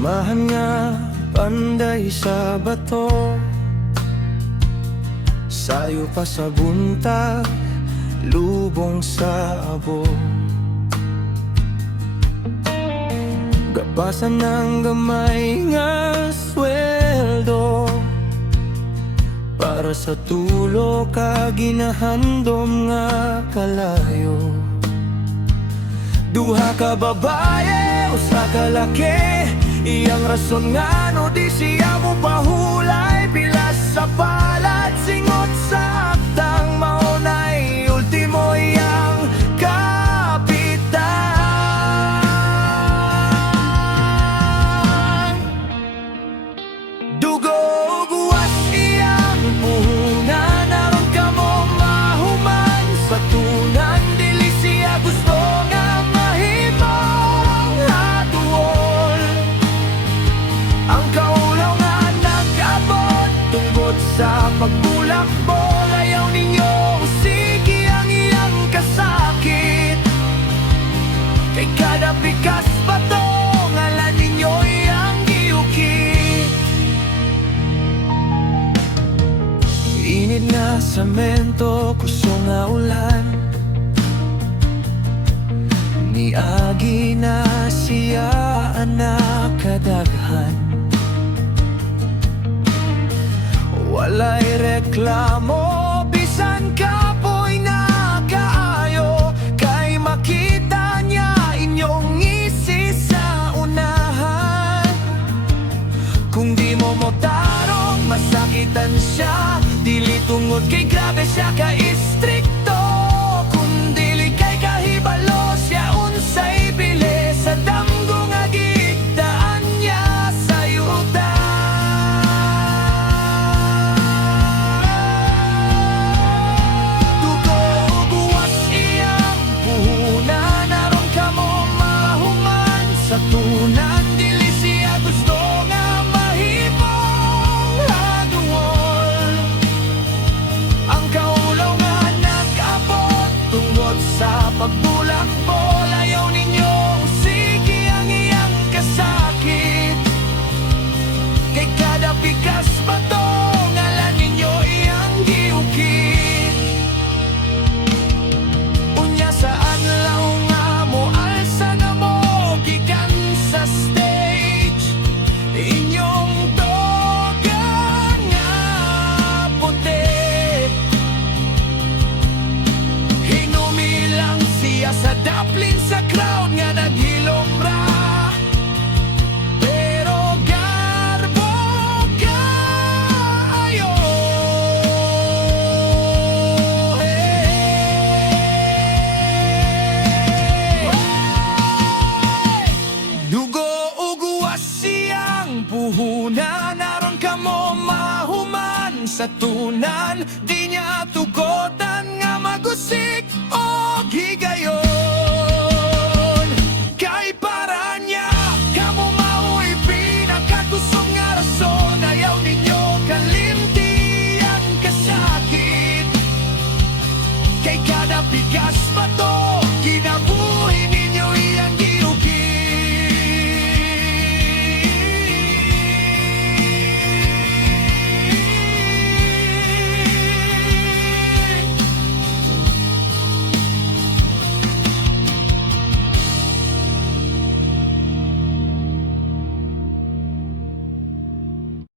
Samahan nga panday sa bato, sayo pa sa buntag, lubong sa abo. Gapasan ng gamay nga sweldo, para sa tulo ka ginahandom nga kalayo. Duha ka babaye, usa ka laki, iyang rason nga no di siya mo pahulay. Pilas sa palad, singot sa aktang, maunay ultimo iyang kapitan. Dugo guwas iyang puhunan, aron ka mo mahuman sa tunan. Dili siya gusto nga mahimong hatuol, ang kaulaw nga nag-abot tungkol sa pagbulakbo. Ayaw ninyo usigi ang iyang kasakit, kay kada pikas bato ngalan ninyo iyang giukit. Init nga semento, kuso nga ulan, niagi na siya anak kadaghan. Walay reklamo, bisan kapoy na kaayo, kay makita niya inyong ngisi sa unahan. Kung di mo motarong, masakitan siya, dili tungod kay grabe siya ka-istrikto, kung dili kay kahibalo siya unsay bili sa damgo nga gigdaan niya sa yuta. Dugo buwas iyang puhunan, aron ka mo mahuman sa tunan. Dili siya gusto nga mahimong haduol, ang kaulaw nga nag-abot tungod sa pagbulakbo. Ayaw ninyo usigi ang iyang kasakit, kay kada pikas bato ngalan ninyo iyang giukit. Unya saan law nga mo alsa na mo gikan sa stage, inyong dogan nga puti. Hinumi lang siya sa daplin sa crowd nga naghilombra, pero garbo kaayo. Dugo uguwas siyang puhunan, aron ka mo mahuman sa tunan.